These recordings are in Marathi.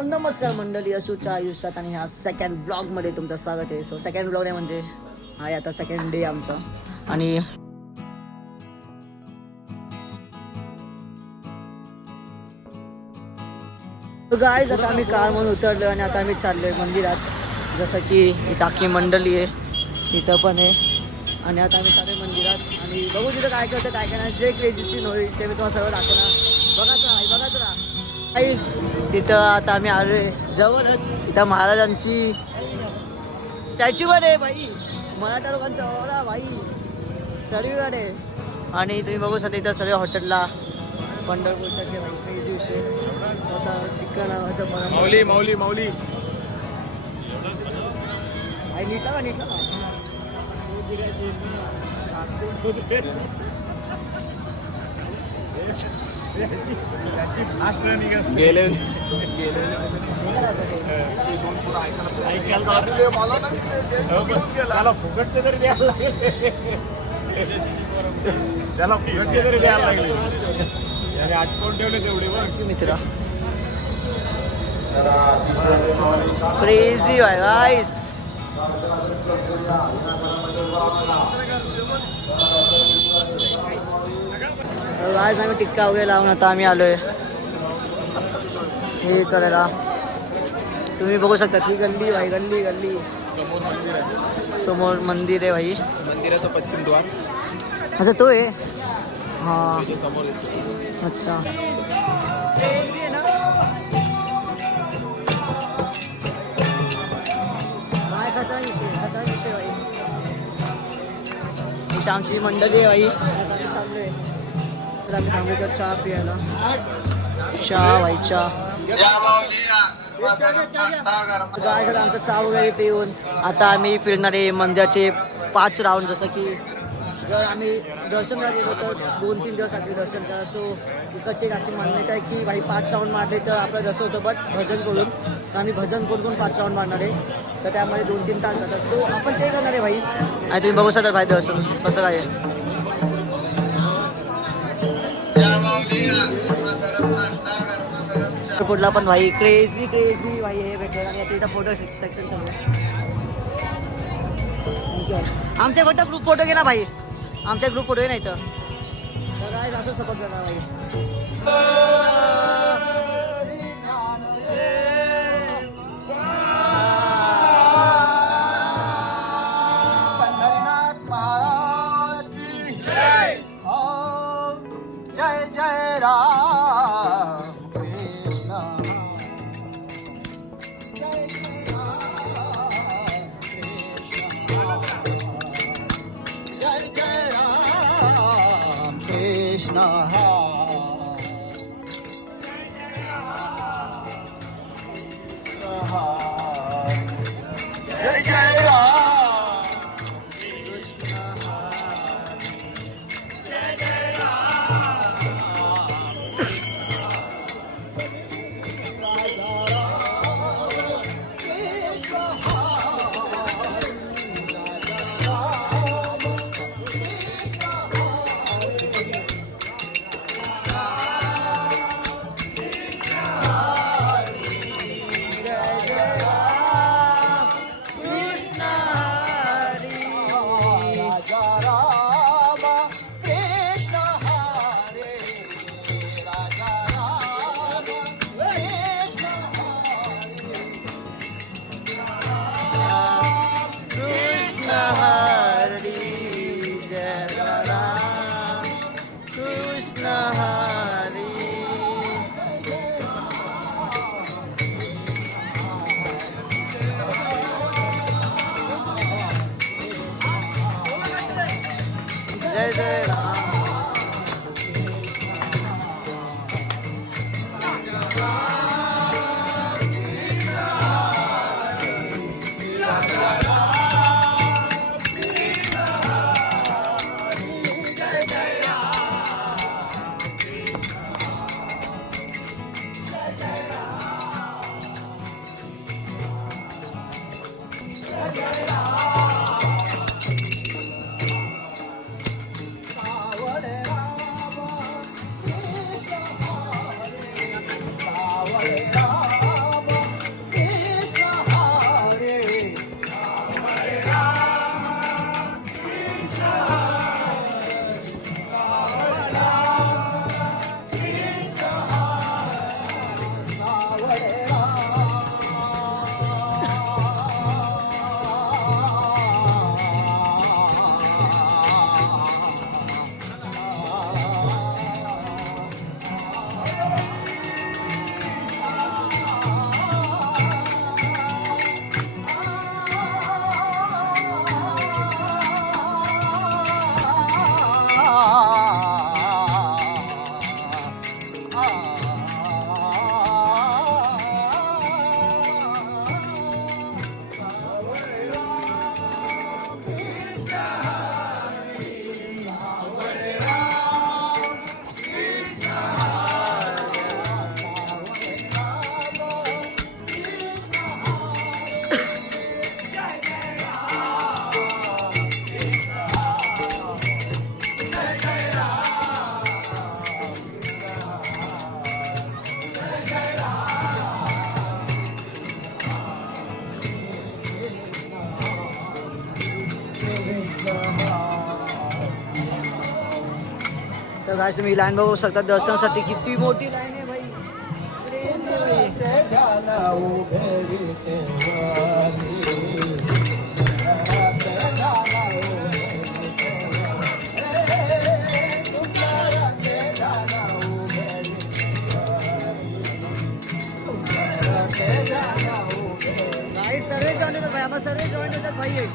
तर नमस्कार मंडळी, असूच्या आयुष्यात आणि ह्या सेकंड ब्लॉग मध्ये तुमचं स्वागत आहे. सो सेकंड ब्लॉग आहे म्हणजे हा आता सेकंड डे आमचा. आणि गाईज आता आम्ही कार म्हणून उतरलो आणि आता आम्ही चाललोय मंदिरात. जसं की इथं अख्खी मंडळी आहे, इथं पण आहे. आणि आता आम्ही चाललोय मंदिरात आणि बघू तिथं काय करतं काय नाही. जे क्रेझी सीन होईल ते मी तुम्हाला सगळं दाखवणार. बघाच ना तिथं आता आम्ही आलोय जवळच. इथं महाराजांची स्टॅच्यू वर आहे भाई, मराठा लोकांचा ओळा भाई सर्वीकडे आहे. आणि तुम्ही बघू शकता इथं सगळ्या हॉटेलला पंढरपूरचे भाई क्रेझी विषय स्वतः टिक्का नावाच्या माऊली माऊली माऊली भाई नीटला का गेले त्याला फुकटचे तरी द्यायला लागले, त्याला फुकटचे तरी द्यायला लागले. त्याने आटकून ठेवले तेवढे बघ मित्र. क्रेझी भाई गाइस. गाइस आम्ही टिक्का वगैरे लावून आता आम्ही आलोय हे करायला. तुम्ही बघू शकता ही गल्ली भाई, गल्ली गल्ली समोर मंदिर आहे, समोर मंदिर आहे भाई. मंदिराचं पश्चिम द्वार अच्छा तो आहे हा. समोर अच्छा इथं आमची मंडळी आहे भाई. आता आम्ही चाललोय तर आम्ही थांबलो चहा प्यायला. चहा भाई चहा. गाय आमचं चहा वगैरे पिऊन आता आम्ही फिरणार आहे मंदिराचे 5 राऊंड. जसं की जर आम्ही दर्शनला गेलो तर 2-3 दिवस लागले दर्शन करा. सो इकडची एक अशी मान्यता आहे की भाई 5 राऊंड मारले तर आपलं जसं होतं. बट भजन करून तर आम्ही भजन करून 5 राऊंड मारणार आहे. तर त्यामध्ये 2-3 तास जातात. सो आपण ते करणार आहे भाई. आणि तुम्ही बघू शकता भाई दर्शन कसं काय आहे. पुढला पण भाई क्रेझी क्रेझी भाई हे भेटेल. आणि आता इथं फोटो सेक्शन चालू आहे. आमच्या फोटो ग्रुप फोटो घे ना भाई, आमच्या ग्रुप फोटो आहे ना इथं. तर काय असं सपोर्ट करणार भाई. जय जय राम कृष्ण जय जय राम कृष्ण जय जय राम. जय जय गाईस तुम्ही लाईन बघू शकता दर्शनासाठी किती मोठी लाईन आहे भाई. गाईस सर्व जॉईन होतात भाई, आम्हाला सर्व जॉईन होतात भाई.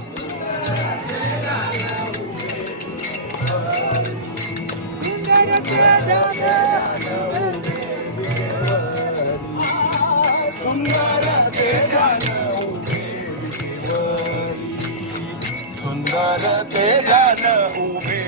सुंदर ते गाणं उभे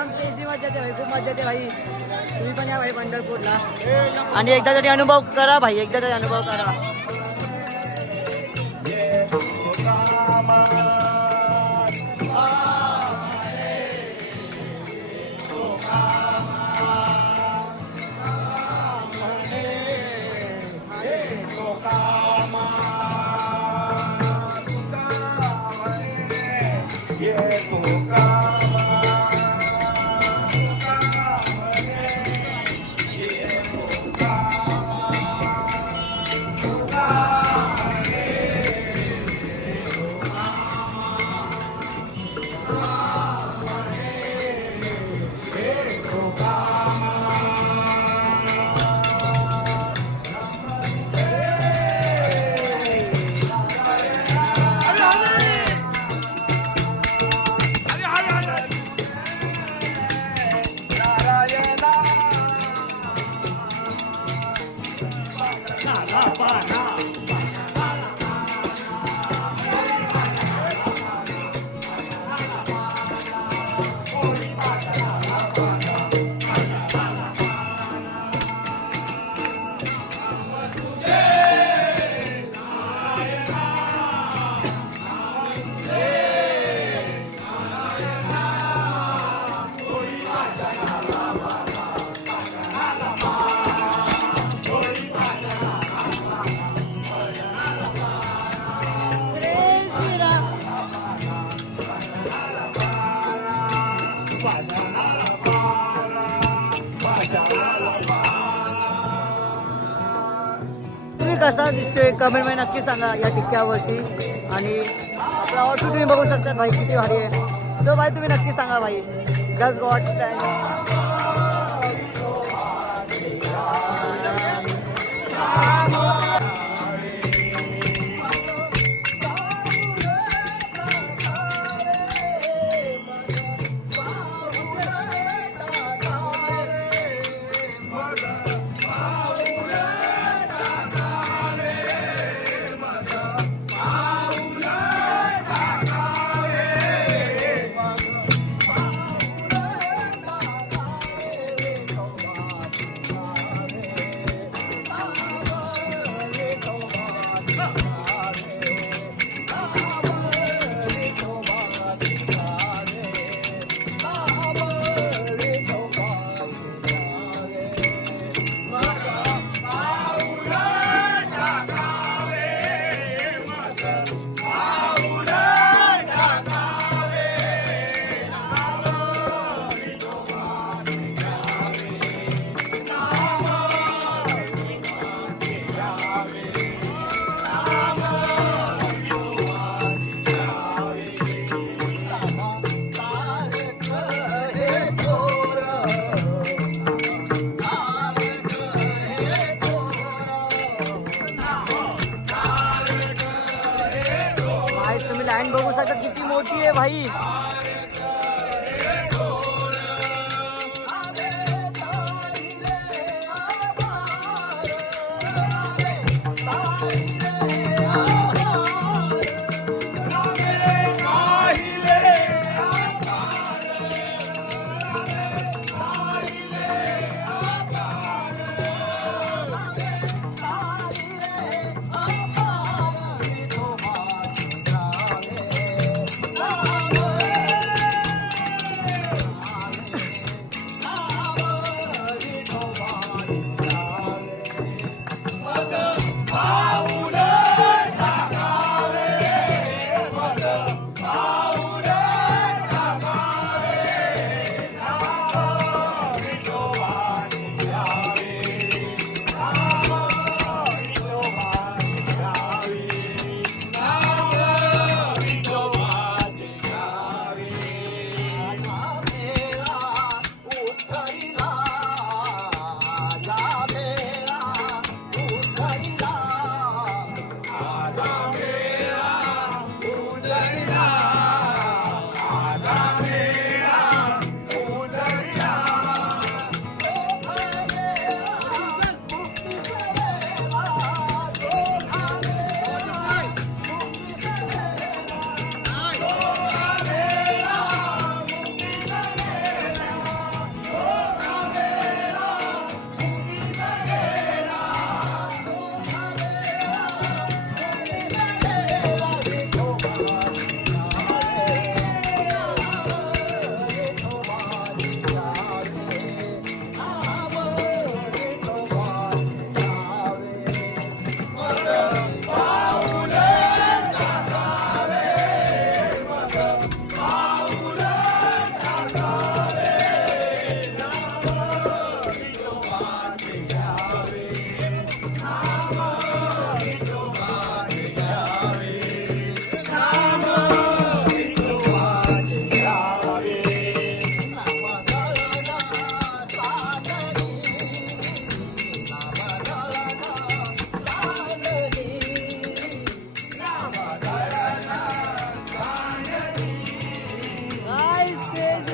जाम क्रेझी मजा येते भाई, खूप मजा येते भाई. तुम्ही पण या भाई पंढरपूरला आणि एकदा तरी अनुभव करा भाई, एकदा तरी अनुभव करा. कसा दिसतोय कमेंटमध्ये नक्की सांगा या टिक्क्यावरती. आणि आपला आउटफिट तुम्ही बघू शकता भाई, किती भारी आहे. सो भाई तुम्ही नक्की सांगा भाई. जस्ट गॉट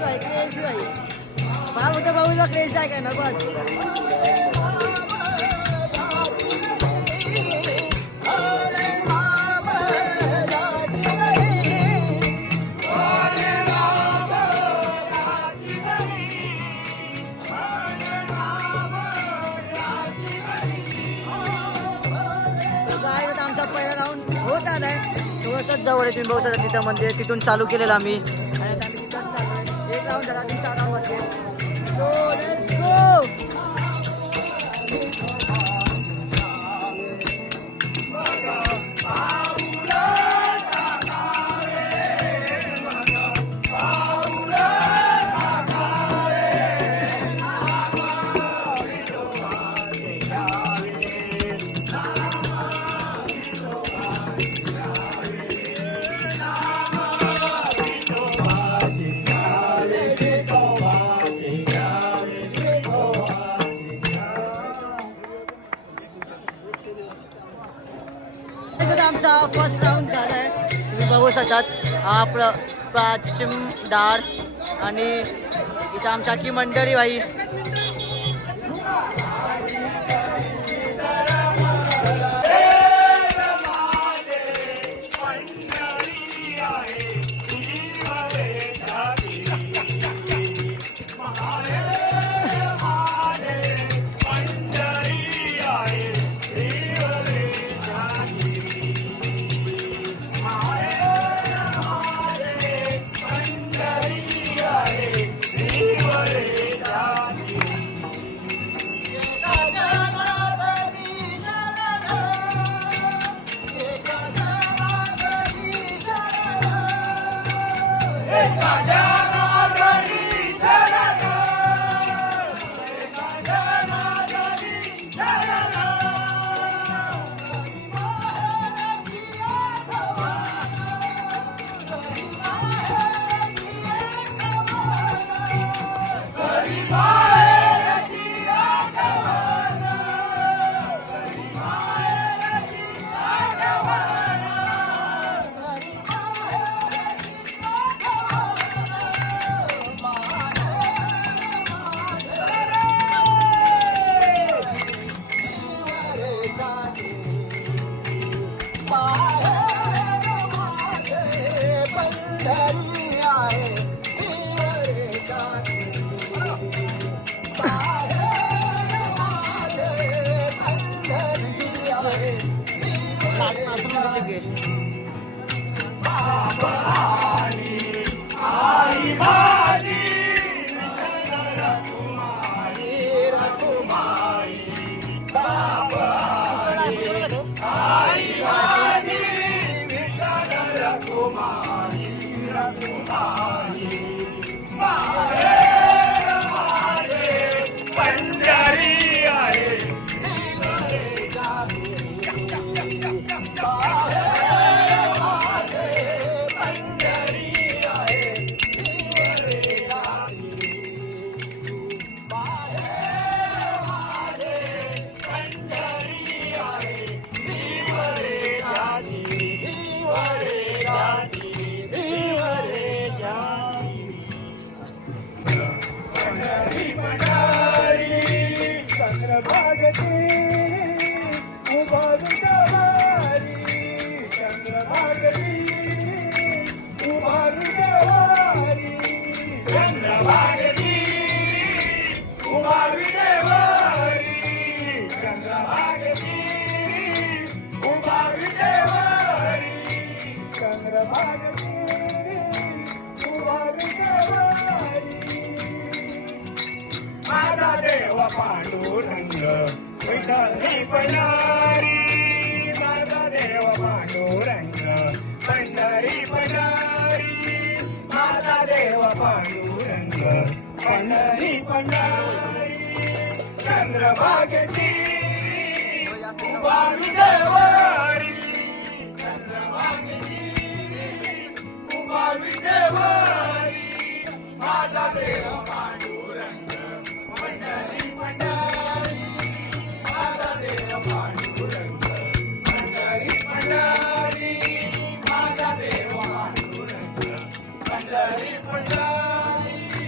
भाई क्रेझी भाई मला होतं भाऊला क्रेझी आहे काय ना बस आमचा पहिला राऊंड होत आलाय थोडंसंच जवळ आहे तुम्ही बघू शकता तिथं मंदिर तिथून चालू केलेलं आम्ही आणि आता आम्ही तिथं चालू एक राऊंड झाला की 4 राऊंडमध्ये सो लेट्स गो आमचा फर्स्ट राऊंड झालाय तुम्ही बघू शकतात हा प्राचीन दार आणि इथं आमच्या की मंडळी भाई पांडुरंग विठ्ठल पंढरी माझा देव पांडुरंग पंढरी पंढरी माझा देव पांडुरंग पंढरी पंढरी चंद्रभागेची उभा विटेवरी चंद्रभागेची उभा विटेवरी माझा देव पांडुरंग पंढरी पंढरी माझा देव पांडुरंग पंढरी पंढरी माझा देव पांडुरंग पंढरी पंढरी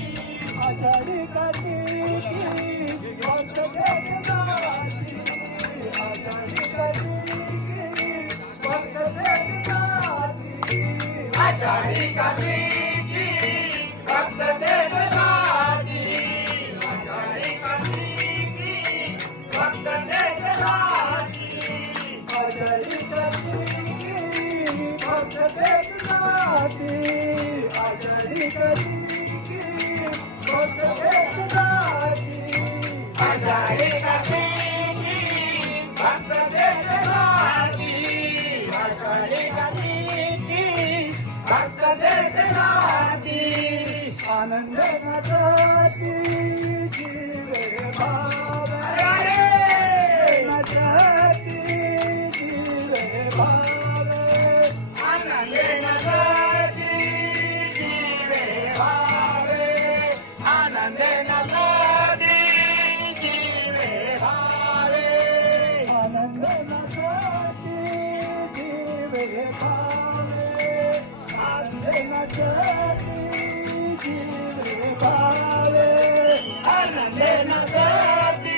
आनंद नचाती जीवे भावे नचाती जीवे भावे आनंद नचाती जीवे भावे आनंद नचाती जीवे भावे आनंद नचाती जीवे भावे आनंद नचाती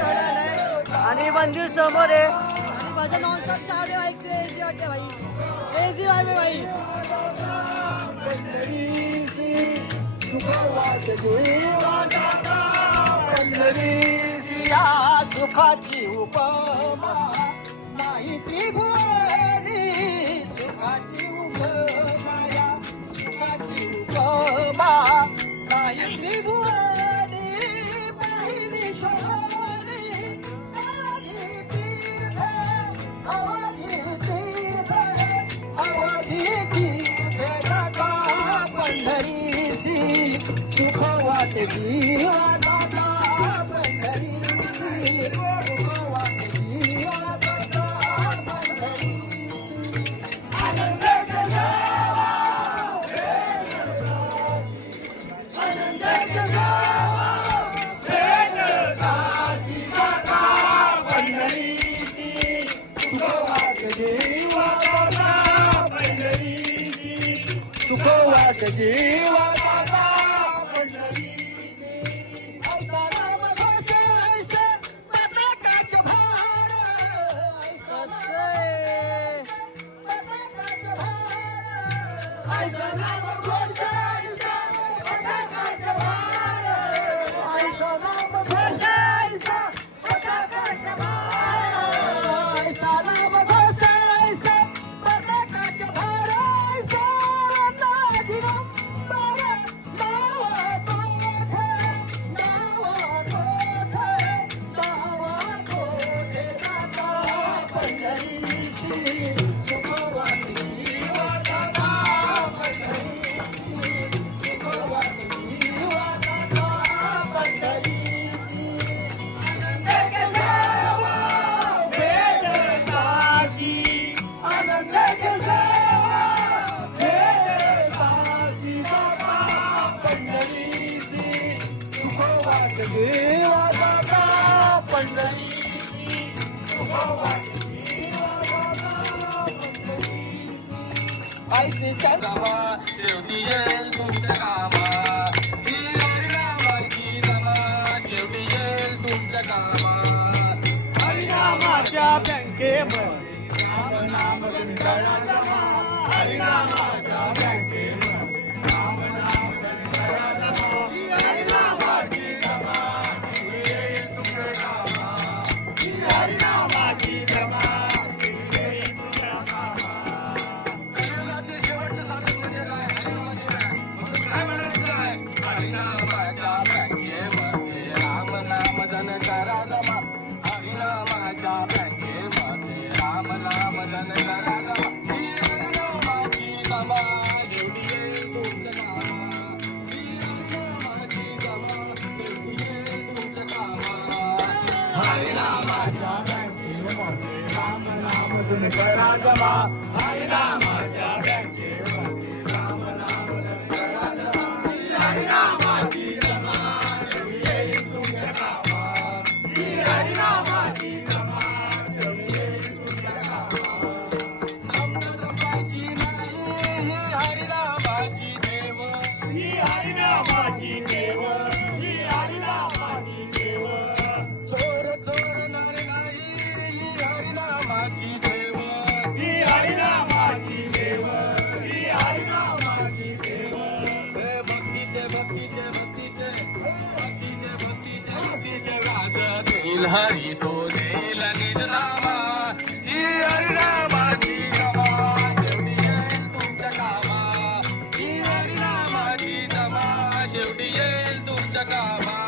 आणि मंदिर समोर आहे आणि माझं नॉनस्टॉप चालू आहे. क्रेझी वाटते भाई, क्रेझी वाईब आहे भाई. सुखाची उपमा नाही त्रिभुवनी सुखाची उपमा सुखाची उपमा नाही त्रिभुवनी पाहिली शोभनी पंढरीसी सुख वाटे जीवा शेवटी येईल तुमच्या कामा हरिनामाची नमा शेवटी येईल तुमच्या कामा हरिनामाच्या बँकेमध्ये नाम गुंतळा जमा हरिनामाच्या बँकेमध्ये नाम गुंतळा जमा हरिनामाची जमा येईल तुमच्या कामा हरिनामाच्या बँकेमध्ये राम नाम तुम्ही करा जमा हरिनामाच्या बँकेमध्ये राम नाम तुम्ही करा जमा हरिनामाची जमा येईल तुमच्या कामात ही हरिनामाची जमा येईल तुमच्या कामात संपायची नाही ही हरिनामाची देव ही हरिनामाची देव ही हरिनामाची देव चोर चोरणार नाही ही हरिनामाची देव ही हरिनामाची देव ही हरिनामाची देव भक्तीचे भक्तीचे भक्तीचे भक्तीचे भक्तीचे भक्तीचे गाज देईल हरी तो देईल निज नामा ही हरिनामाची जमा शेवटी येईल तुमच्या कामा ही हरिनामाची जमा शेवटी येईल तुमच्या कामा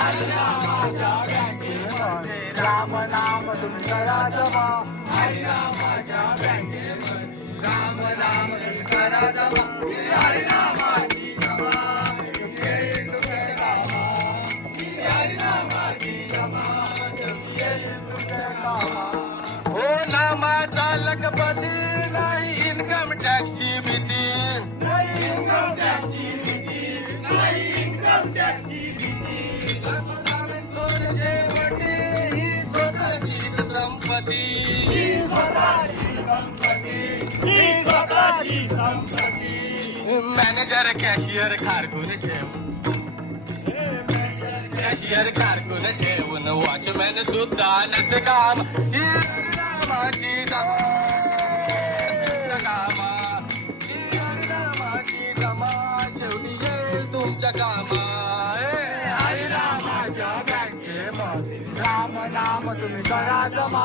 हरिनामाच्या बँकेमध्ये राम नाम तुम्ही करा जमा हरिनामाच्या बँकेमध्ये राम नाम तुम्ही करा जमा ही हरिनामाची जमा येईल तुमच्या कामात ही हरिनामाची जमा येईल तुमच्या कामात हो नामाचा लखपती नाही इन्कम टॅक्सची भीती नाही इन्कम टॅक्सची भीती नाही इन्कम टॅक्सची भीती ही स्वतःची संपत्ती ही स्वतःची संपत्ती ही स्वतःची संपत्ती मॅनेजर कॅशियर कारकून ठेव कॅशियर कारकून ठेवून वॉचमॅन सुद्धा नसे काम ही हरिनामाची जमा कामा ही हरिनामाची जमा शेवटी येईल तुमच्या कामा हरिनामाच्या बँकेमध्ये राम नाम तुम्ही करा जमा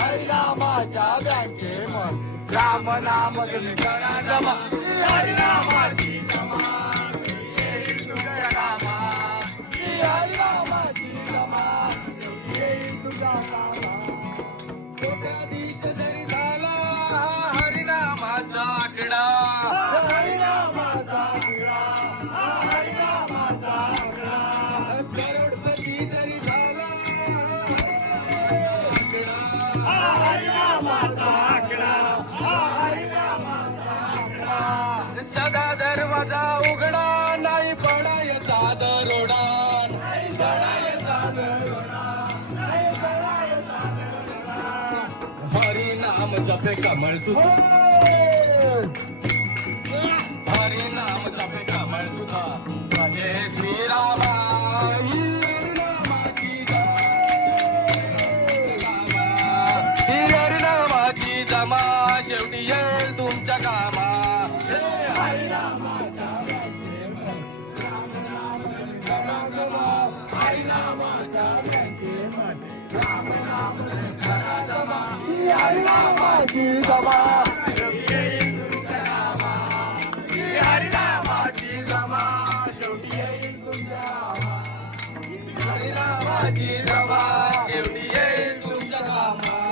हरिनामाच्या बँकेमध्ये राम नाम तुम्ही करा जमा ही हरिनामाची जमा येईल तुझ्या कामात ही हरिनामाची जमा येईल तुझ्या कामात कोट्याधीश जरी झाला हा हरिनामाचा आकडा हरिनामाचा आकडा हा हरिनामाचा आकडा करोडपती जरी झाला हा हरिनामाचा आकडा हा हरिनामाचा आकडा सदा दरवाजा उघडा नाही पडायचा दरोडा नाही पडायचा दरोडा नाही पडायचा दरोडा हरिनाम जपे कमळ सुधा हरिनाम जपे कमळ सुधा हे श्रीरामा ही हरिनामाची जमा ही हरिनामाची जमा शेवटी येईल तुमच्या कामा हे हरिनामाच्या बँकेमध्ये राम नाम तुम्ही करा जमा हरिनामाच्या बँकेमध्ये राम नाम तुम्ही करा जमा ही हरिनामाची जमा येईल तुमच्या कामात ही हरिनामाची जमा शेवटी येईल तुमच्या कामात हरिनामाची जमा शेवटी येईल तुमच्या कामा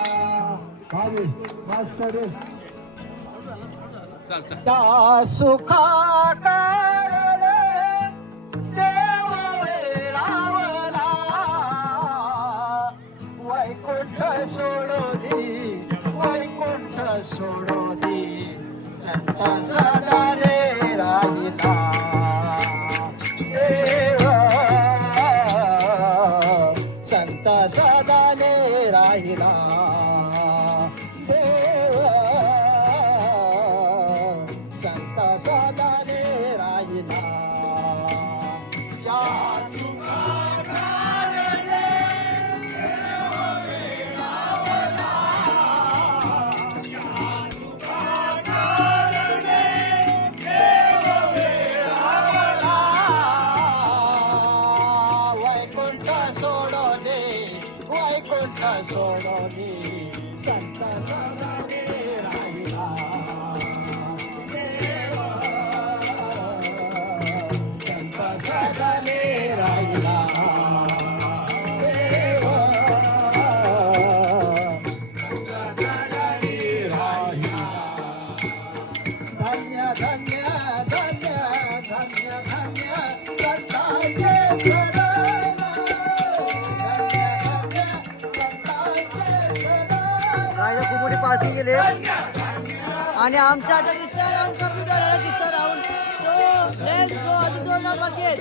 त्या सुखा कारणे देव वेळावला वैकुंठ सोडोनी वैकुंठ सोडोनी संत सदारे राहिला देव संत सदाने राहिला देव संत सदाने राहिला या सुखाकारणे देव वेळावला. या सुखाकारणे देव वेळावला. वैकुंठ सोडोनी वैकुंठ सोडोनी संत सदाने राहिला देव संत सदाने राहिला देव सदाने राहिला. धन्य धन्य धन्य धन्य धन्य दत्ताचे शरण. धन्य धन्य केले आणि आमच्या आता तिसरा राऊंड कमी झाला तिसरा राऊंड सो लेट्स गो अजून 2 राऊंड बाकी आहेत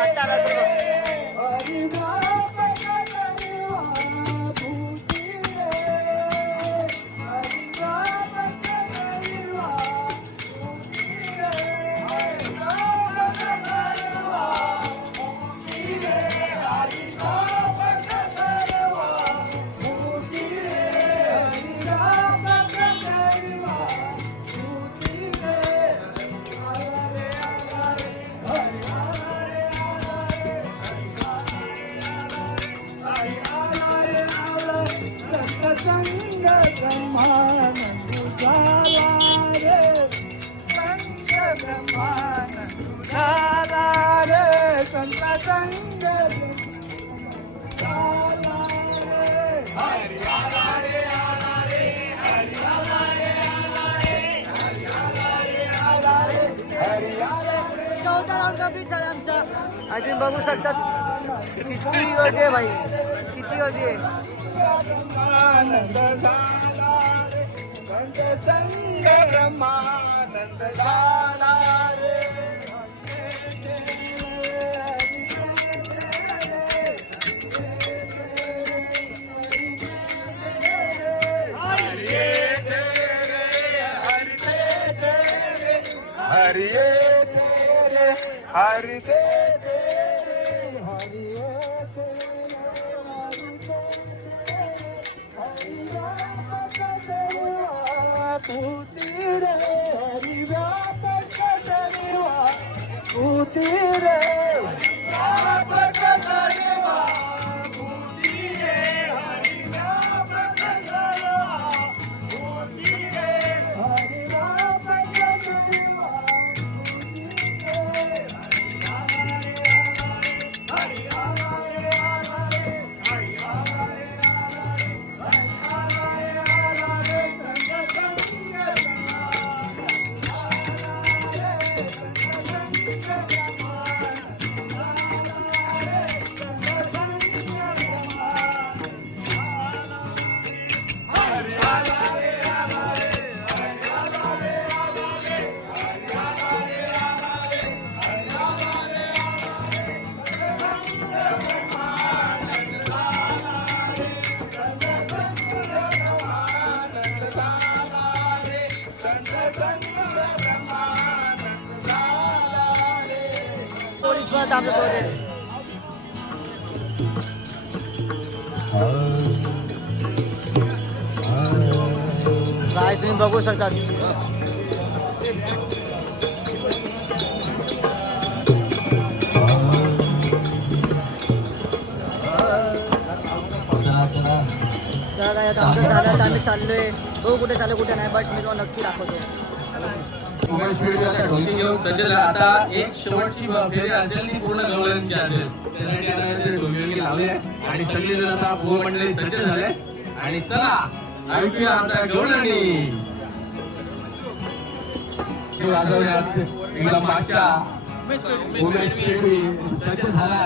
आता आला सर्व. चौथा राऊंड कंप्लीट झाला आमचा. अजून बघू शकतात किती गर्दी आहे भाई, किती गर्दी आहे. आनंद झाला रे संग ब्रह्मानंद झाला रे. हरि तेरे हरि तेरे हरि तूती रे हरि व्यापक दरिवा तूती रे व्यापक दरिवा तूती रे हरि व्यापक दरिवा तूती रे हरि व्यापक दरिवा पोलीस पण आता आमच्यासोबत आहेत. काय तुम्ही बघू शकता. तर काय आता आमचं झालं तर आम्ही चाललोय. बघू कुठे चालू कुठे नाही, बट मी तुम्हाला नक्की दाखवतो. ढोलकी घेऊन सज्ज झाला. आता एक शेवटची फेरी असेल ती पूर्ण गवळणची असेल. त्यासाठी आता ढोलकी लावले आणि सगळे जण आता पूर्ण मंडळी सज्ज झाले. आणि चला ऐकूया आता गवळणी वाजवण्यात एकदम बादशाह उमेश पेडवी सज्ज झाला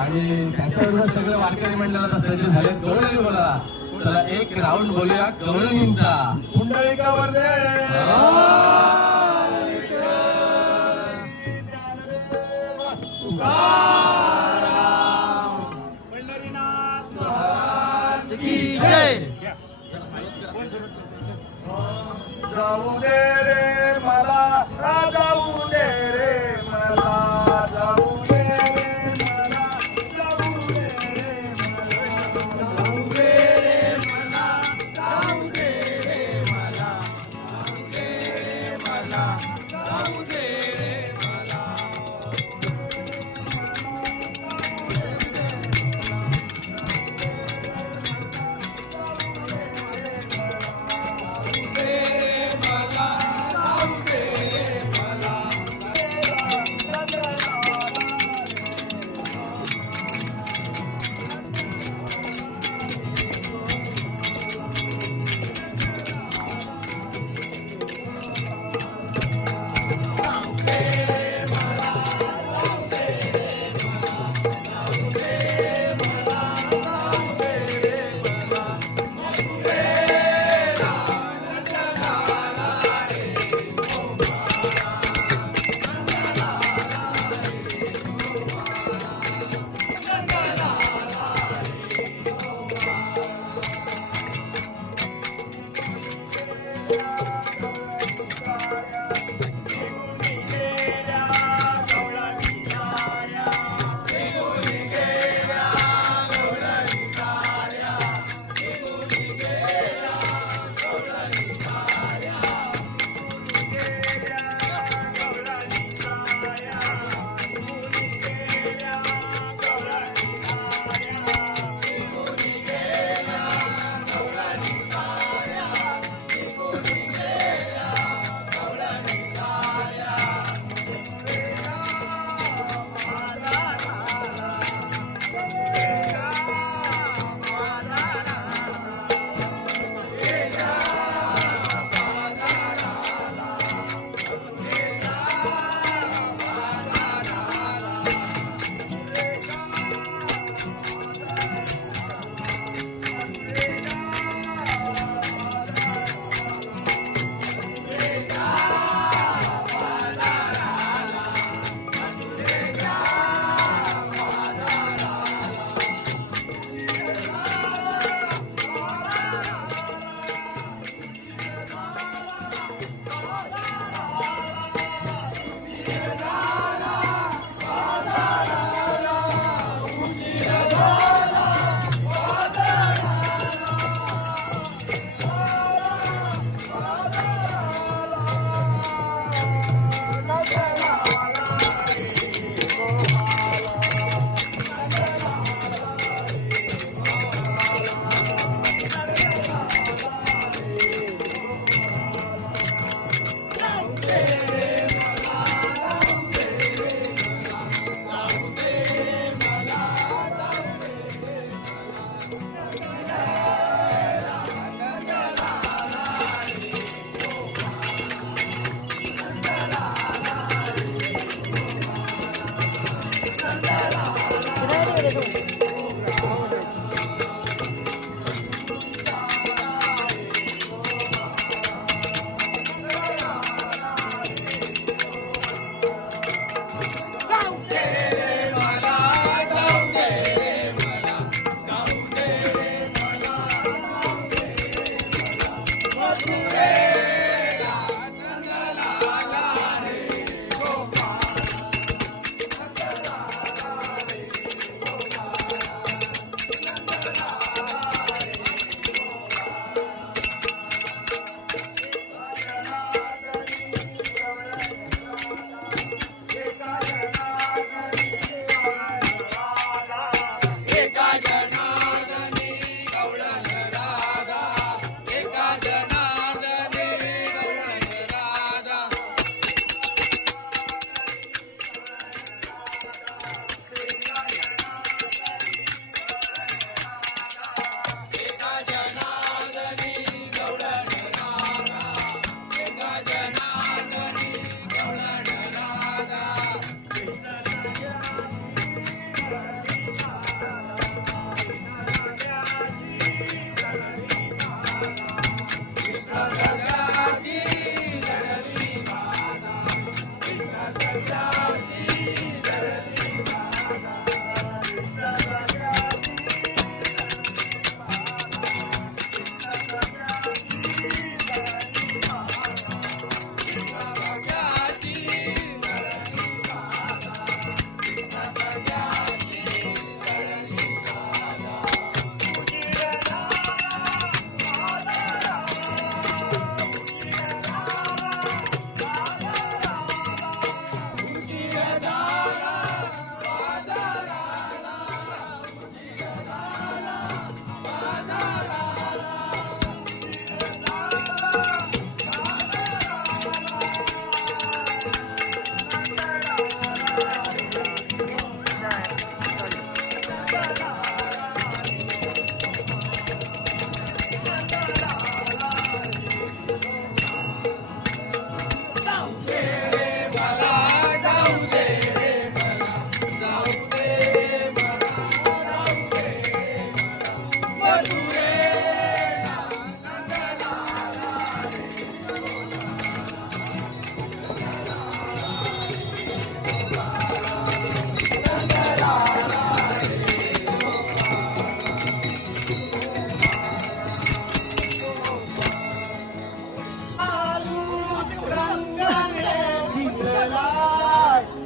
आणि त्याच्याबरोबर सगळं वारकरी मंडळ आता सज्ज झाले. गवळणी बोला. चला एक राऊंड बोलूया गवळणींचा. पुंडलिकावर दे जाऊ दे रे मला जाऊ दे रे मला जाऊ दे रे मला जाऊ दे रे मला जाऊ दे रे मला जाऊ दे रे मला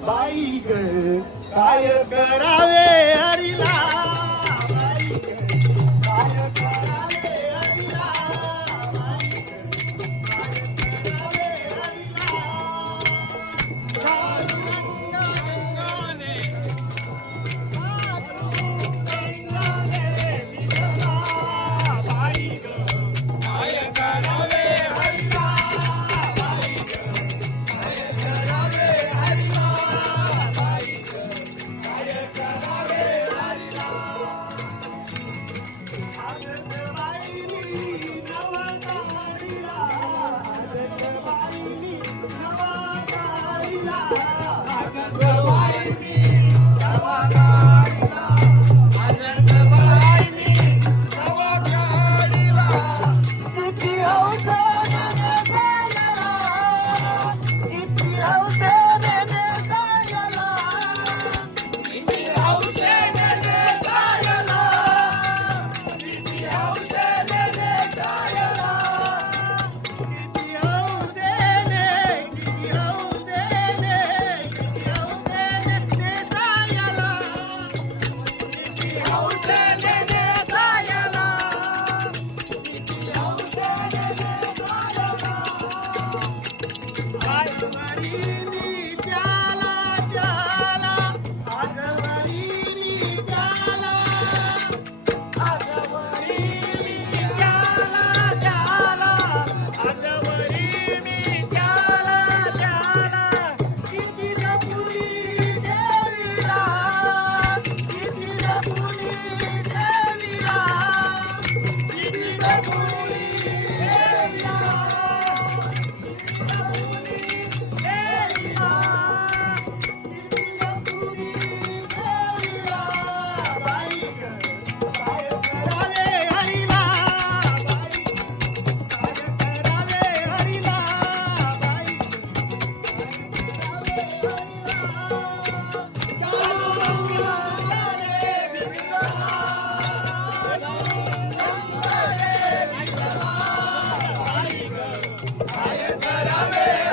बाई ग काय करावे हरीला बाई ग काय करावे हरीला बाई ग काय करावे हरीला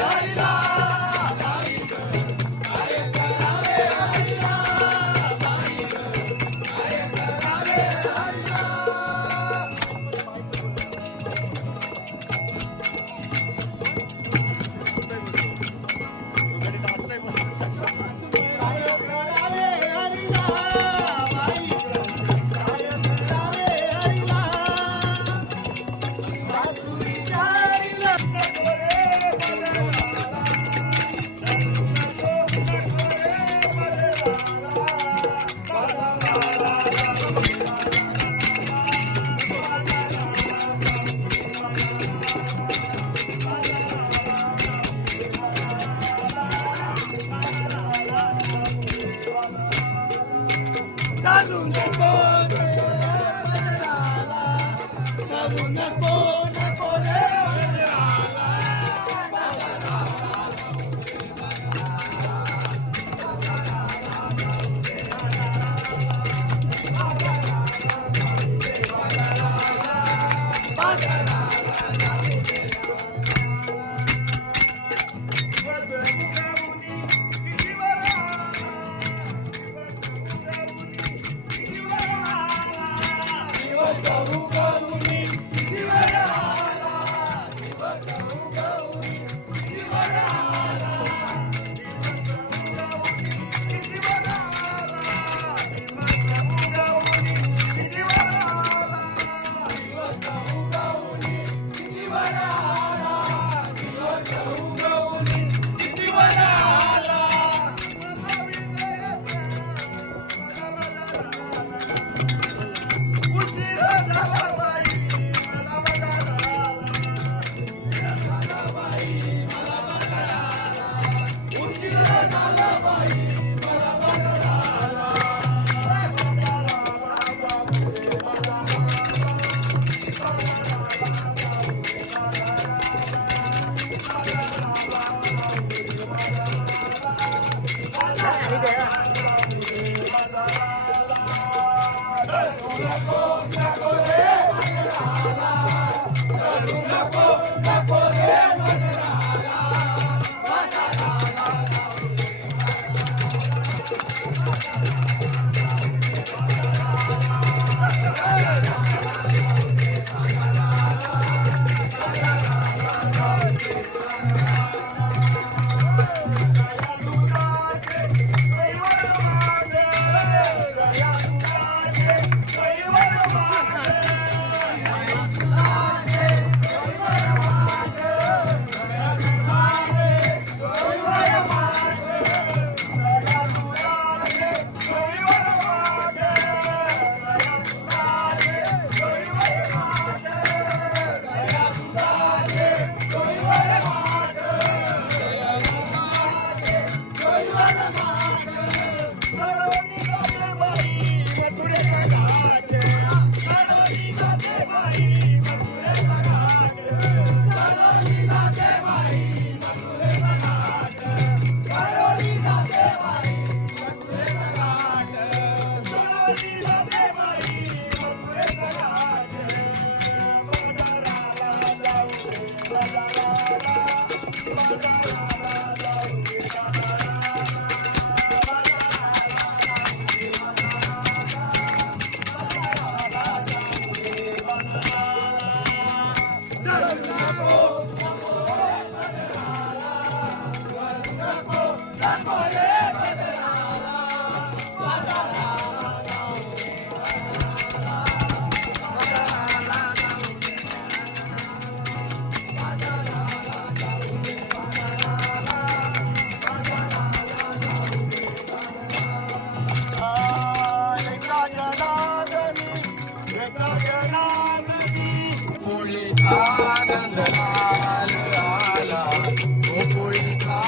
गोकुळीचा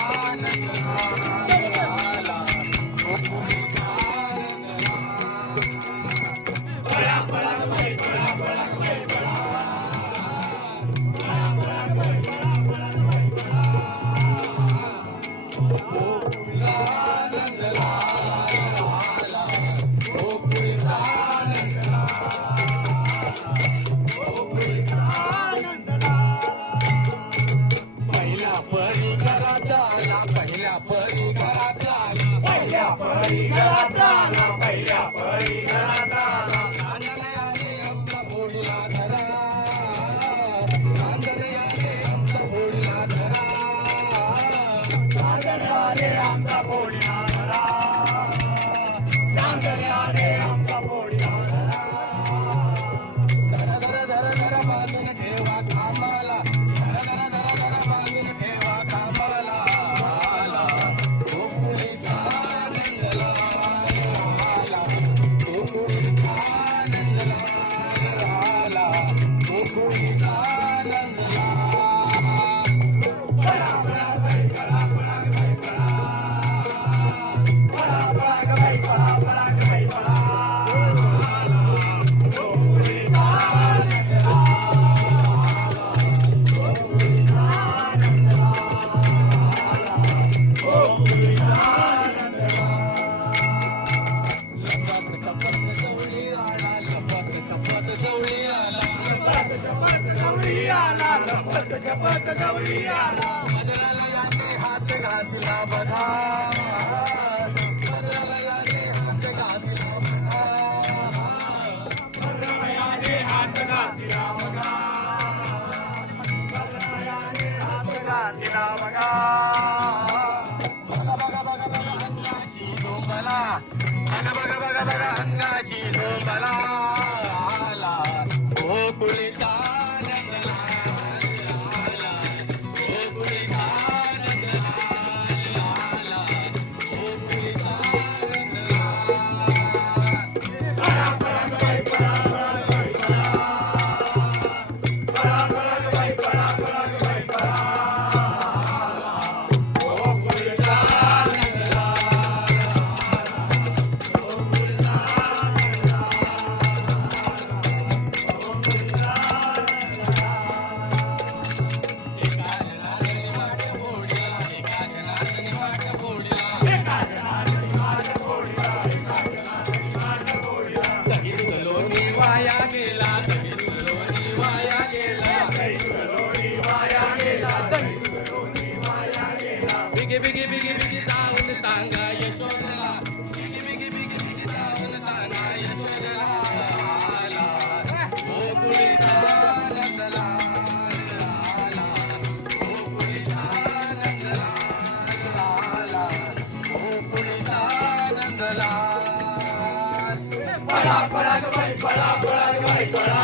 आनंद आला, गोकुळीचा आनंद आला, गोकुळीचा आनंद पहिल्या परी घरात आला, पहिल्या परी घरात आला, पहिल्या परी घरात आला, पहिल्या परी घरात आला. आंधळ्याने आमचा होडीला धरा, आंधळ्याने आमचा होडीला धरा, चांदण्याने आमचा पोळीला धरा, चांदण्याने आमचा पोळीला धरा. धरा धरा धरा धरा बांधून ठेवा खांबाला, धरा धरा धरा धरा बांधून ठेवा खांबाला. गोकुळीचा आनंद आला, गोकुळीचा आनंद आला, गोकुळीचा आनंद गौरी आला, लपत झपत गौरी आला. हात घातला बघा, बदलायाने हात घातला बघा, बदलायाने हात घातला बघा, बदलायाने हात घातला बघा. बघा बघा बघा बघा अंगाची डोंबला, बघा बघा बघा बघा अंगाची डोंबला आला, गोकुळीचा आनंद आला, गोकुळीचा आनंद आला, गोकुळीचा आनंद आला. वाया गेला, वाया गेला, बिगी बिगी बिगी बिगी जाऊन सांगा यशोदला, बिगी बिगी बिगी बिगी जाऊन सांगा यशोदला आला, गोकुळीचा आनंद आला, गोकुळीचा आनंद आला, गोकुळीचा आनंद आला. पळा पळा ग बाई, पळा पळा ग बाई, पळा.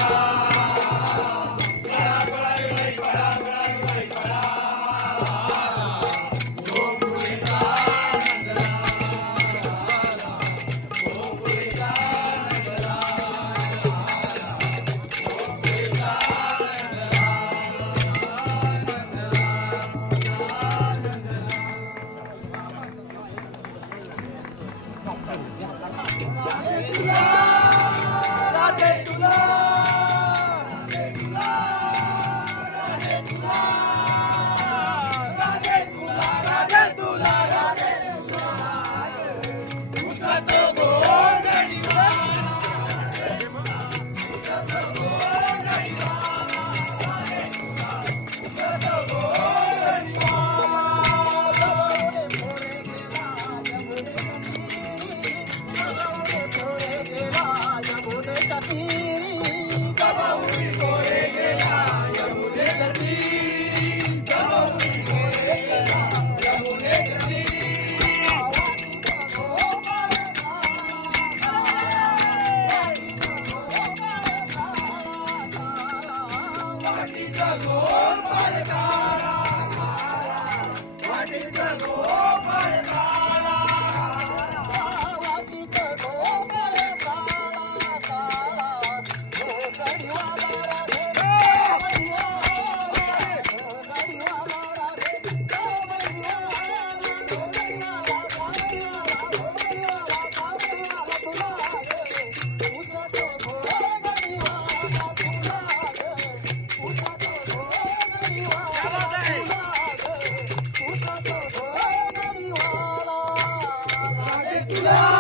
भाई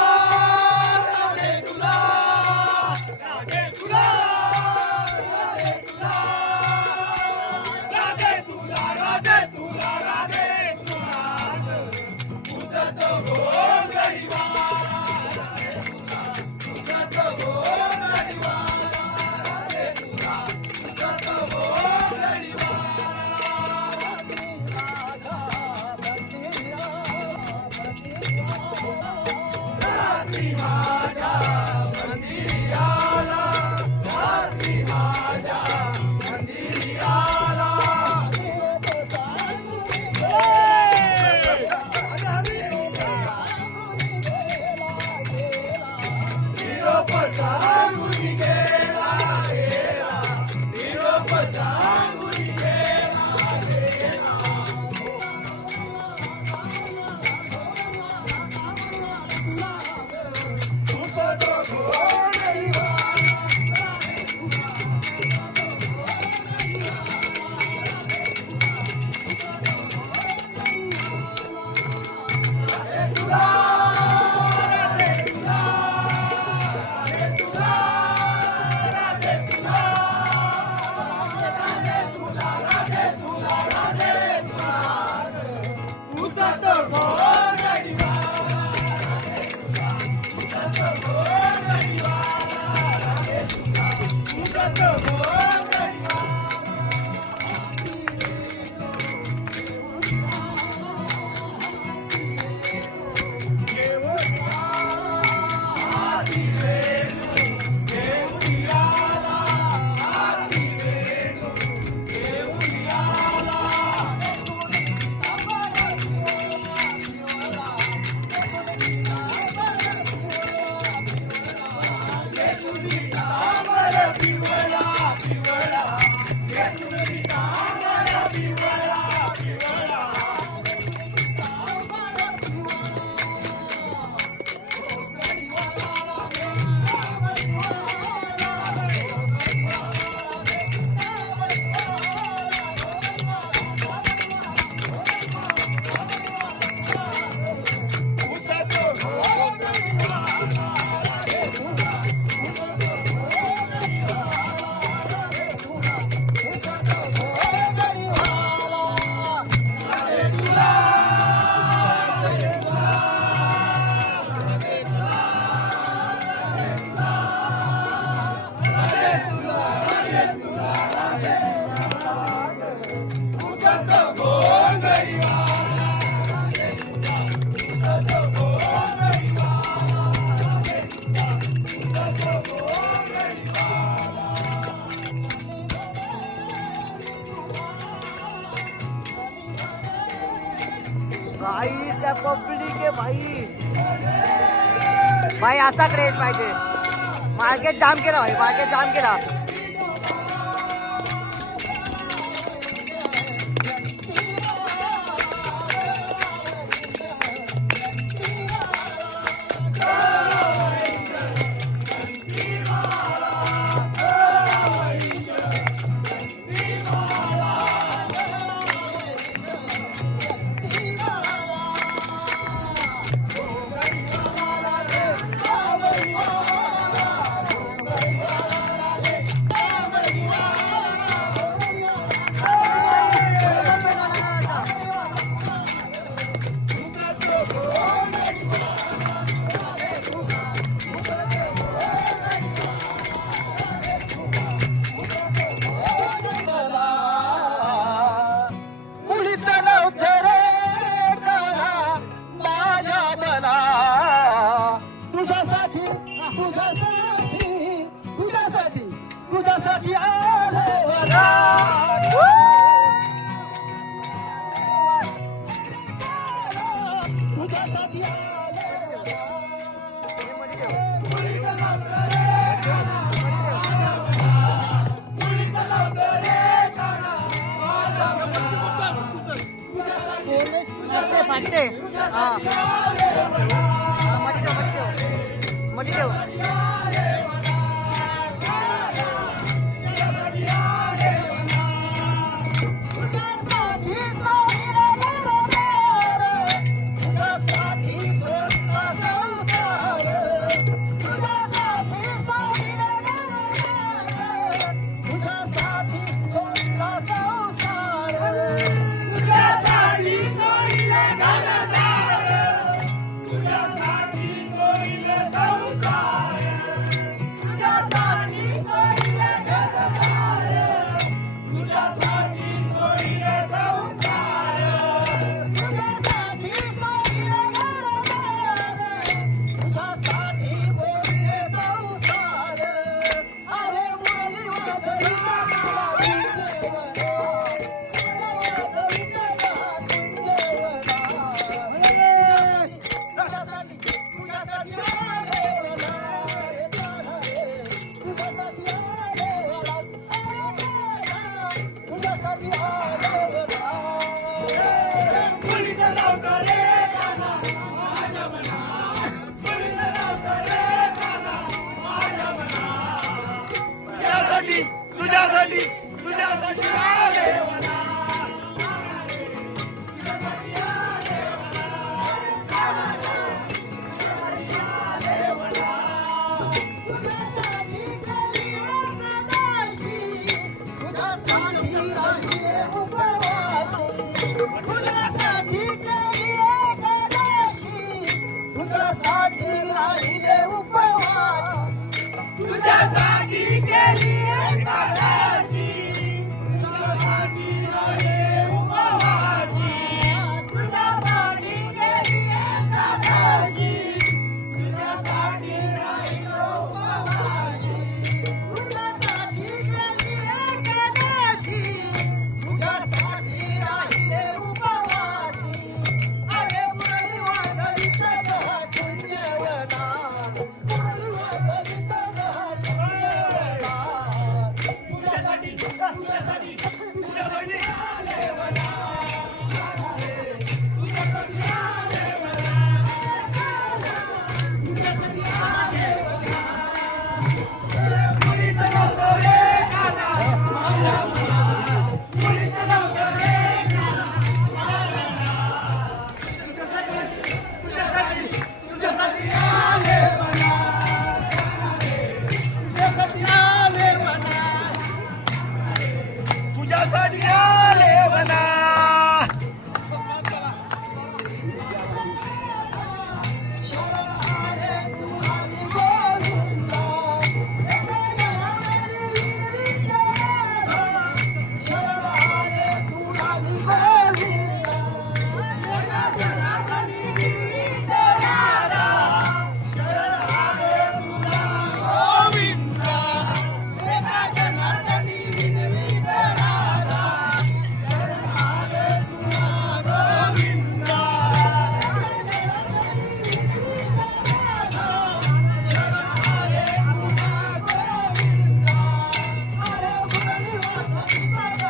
क्या पब्लिक आहे भाई. भाई असा क्रेज पाहिजे. मार्केट जाम केला भाई, मार्केट जाम केला. तुझ्यासाठी आलो तुझ्यासाठी राहिले उपवास, तुझ्यासाठी केली एकादशी, तुझ्यासाठी राहिले उपवासी, तुझ्यासाठी केली एकादशी, तुझ्यासाठी राहिलो उपवासी, तुझ्यासाठी केली एकादशी, तुझ्यासाठी राहिले उपवासी. अरे मुरली वाजवित गं पुण्यवना, मुरली वाजवित गं पुण्यवना. तुझ्यासाठी तुझ्यासाठी तुझ्यासाठी आले वना, तुझ्यासाठी आले वना, तुझ्यासाठी आले वना. मुलीचं नव्हतं रे काना माझ्या मना, मुलीचं नव्हतं रे काना माझ्या मना. तुझ्यासाठी तुझ्यासाठी तुझ्यासाठी आले वना, तुझ्यासाठी आले वना, तुझ्यासाठी आले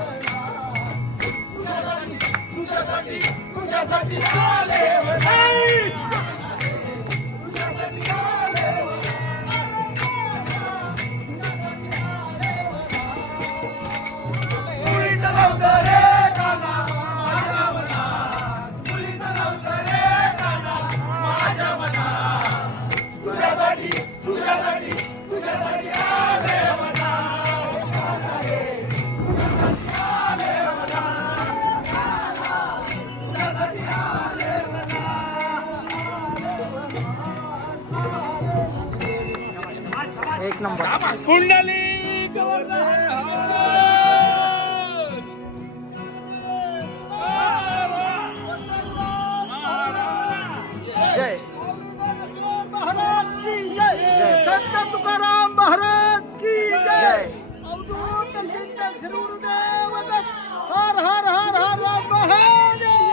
वना. तुझ्यासाठी आले वना, तुझ्यासाठी आले वना. मुलीचं नव्हतं रे काना माझ्या मना, मुलीचं नव्हतं रे काना माझ्या मना. तुझ्यासाठी तुझ्यासाठी तुझ्यासाठी आले वना, तुझ्यासाठी आले वना, तुझ्यासाठी आले वना. एक नंबर. कुंडली गोवर्धन जय महाराज की जय, जय. संत तुकाराम महाराज की जय. जय. अवधूत चिंतन गुरुदेव दत्त. हर हर हर हर महादेव.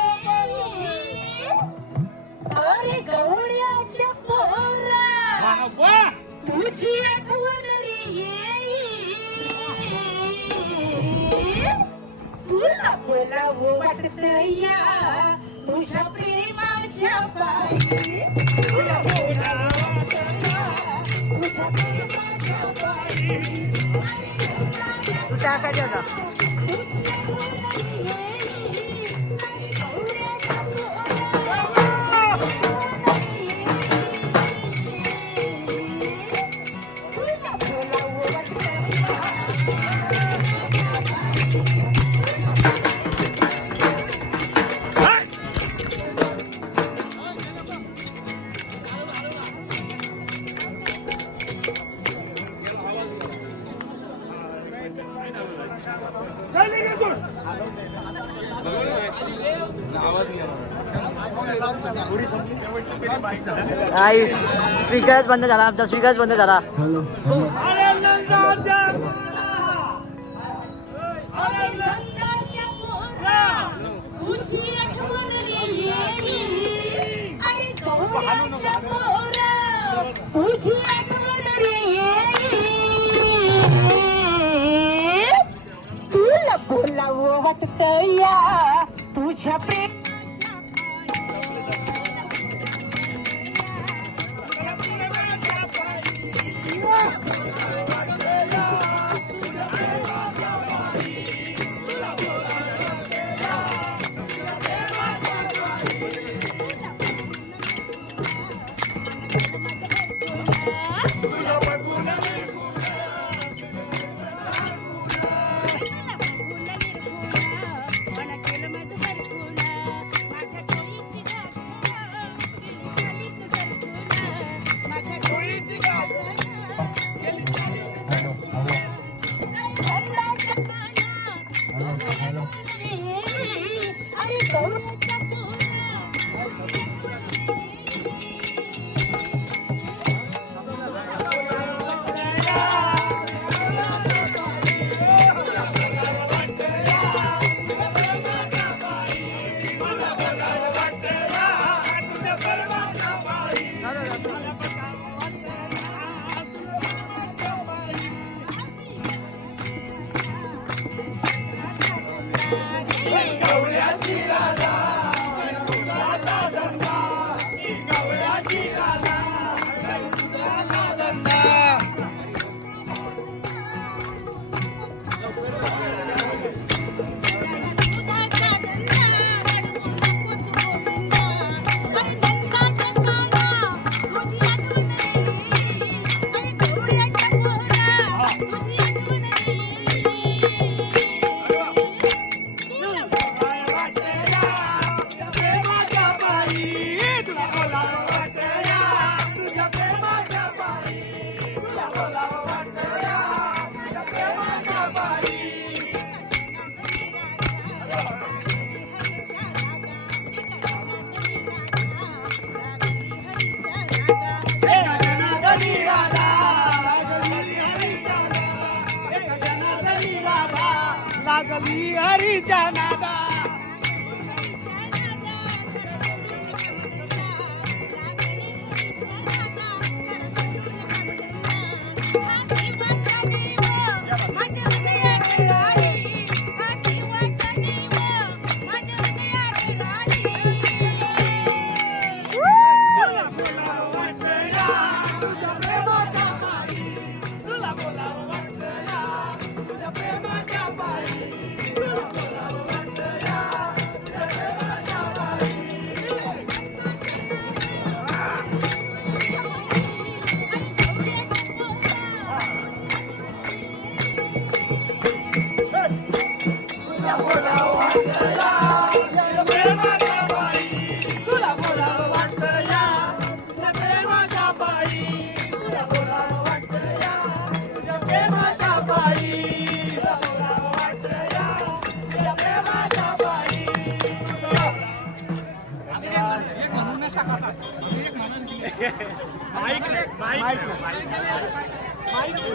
अरे गौऱ्याच्या पोरा तुझी आठवण रे येईल, तुला बोलावं वाटत या तुझ्या प्रेमाच्या पायी, तुला बोलावं वाटत या तुझ्या प्रेमाच्या पायी. तू त्यासाठी होता. स्पीकरच बंद झाला, आमचा स्पीकरच बंद झाला. तुझी आठवण रे येईल, अरे गौऱ्याच्या पोरा तुझी आठवण रे येईल, तुला बोलावं वाटत या तुझ्या प्रेम. लागली हरीच्या नादा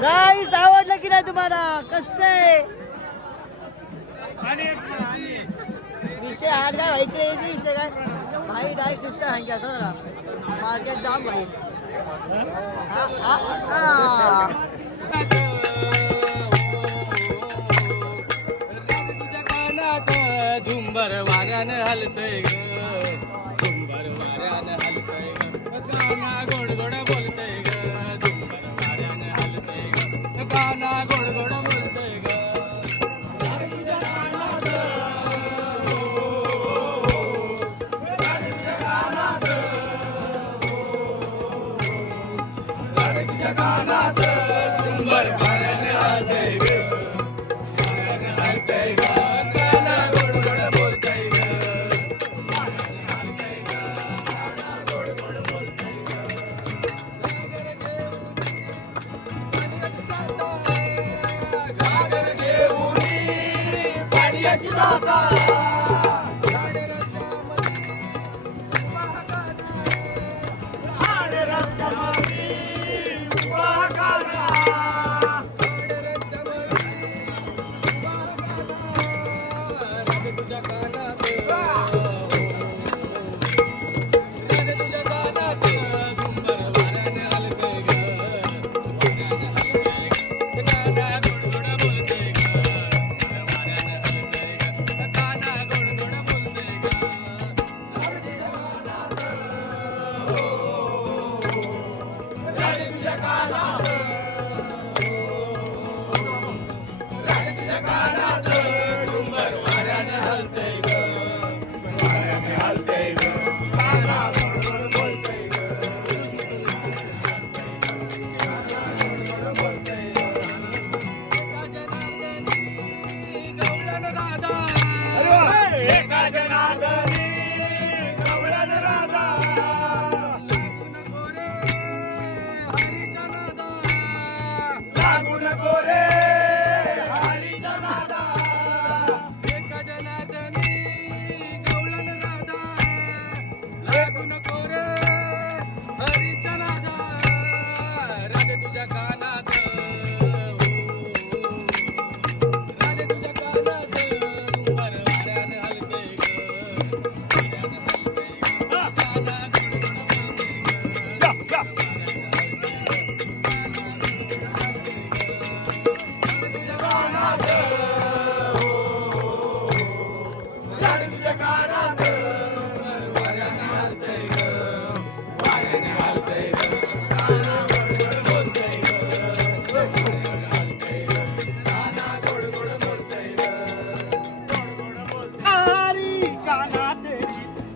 गाईस आवडलं की नाही तुम्हाला कसं आहे विषय हार्ड काय भाई क्रेजी विषय काय भाई डायरेक्ट सिस्टम आहे की असं ना मार्केट जाम भाई झुंबर वाऱ्यानं हलतय ग झुंबर वाऱ्यानं हलतय ग गाना गोड गोड बोलतय ग झुंबर वाऱ्यानं हलतय ग गाना गोड गोड बोलतय ग झुंबर वाऱ्यानं हलतय ग हलतय ग गाना गोड गोड बोलतय ग घागर घेऊनी पाण्याची जाता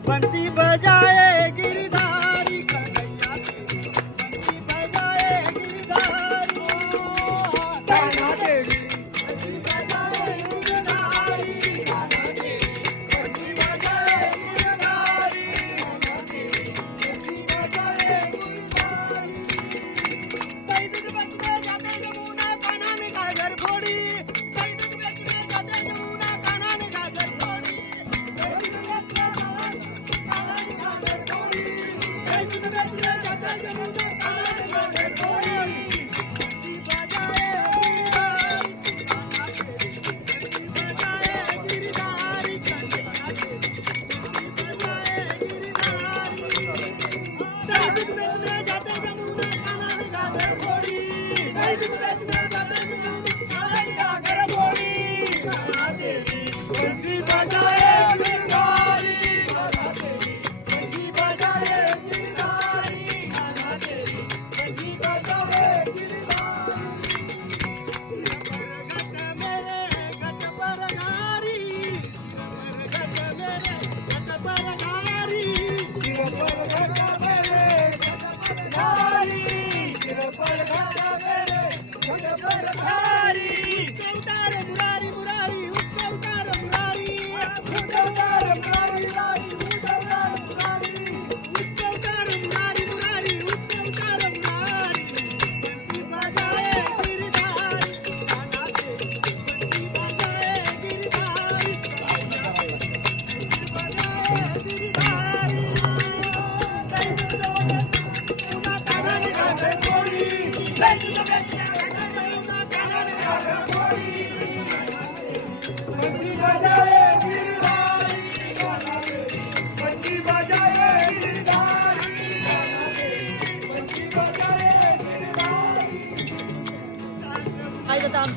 बंसी बजाए गिरधारी कन्हैया बंसी बजाए गिरधारी कान्हा देवी बंसी बजाए गिरधारी कान्हा देवी बंसी बजाए गिरधारी कान्हा देवी बंसी बजाए गिरधारी कैद बचने जाते जमुना कान्हा ने गागर फोड़ी कैद बचने जाते जमुना कान्हा ने गागर फोड़ी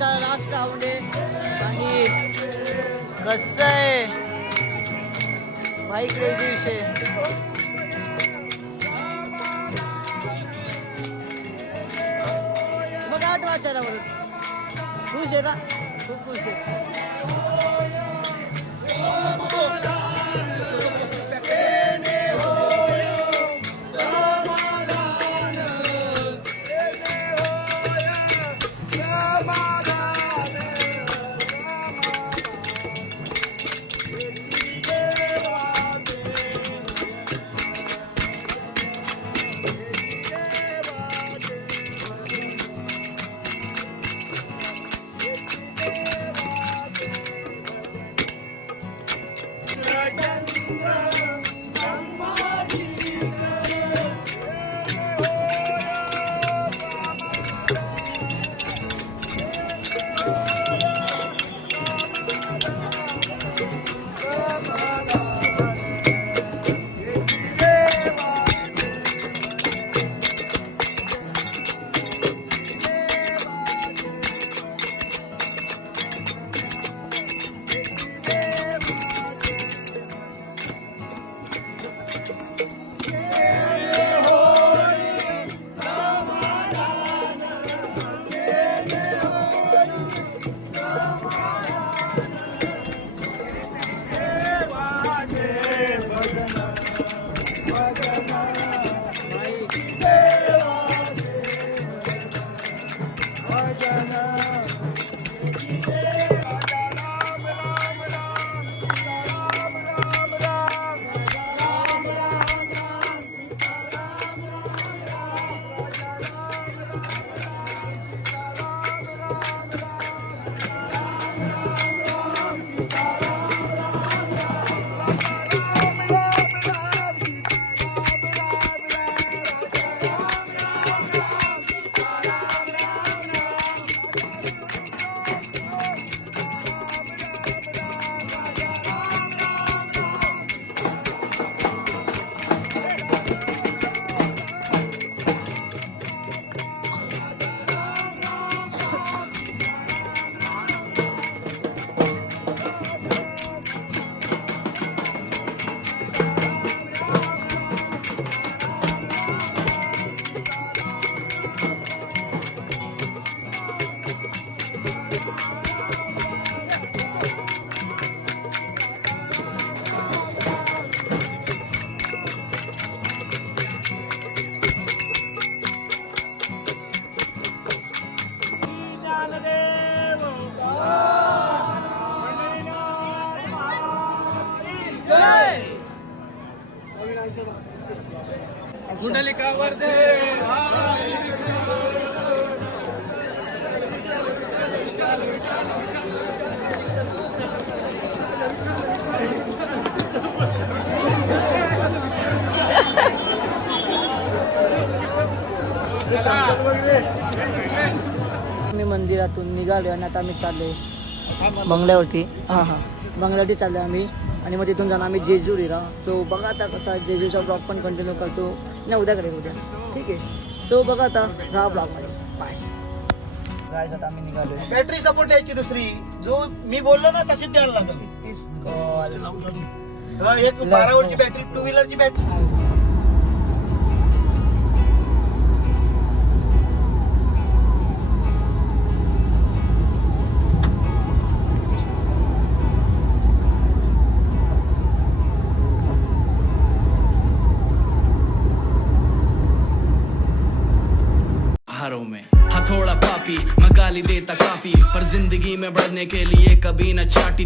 आमचा लास्ट राऊंड आहे आणि कसं आहे भाई क्रेझी विषय. मग 8 वाचायला बरं खुश आहे ना, खूप खुश आहे. आम्ही मंदिरातून निघालो आणि आता आम्ही चाललोय बंगल्यावरती. हां हां बंगल्यावरती चाललो आम्ही आणि मग तिथून जाणार आम्ही जेजुरीला. सो बघा आता कसा जेजूचा ब्लॉग पण कंटिन्यू करतो नाही उद्याकडे उद्या ठीक आहे. सो बघा आता राहा ब्लॉगमध्ये. बाय गाईज आता आम्ही निघालोय. बॅटरी सपोर्ट यायची दुसरी जो मी बोललो ना तशीच द्यायला लागेल. एक 12 वरची बॅटरी 2 व्हीलरची बॅटरी. में हाँ थोड़ा पापी मैं गाली देता काफी पर जिंदगी में बढ़ने के लिए कभी न चाटी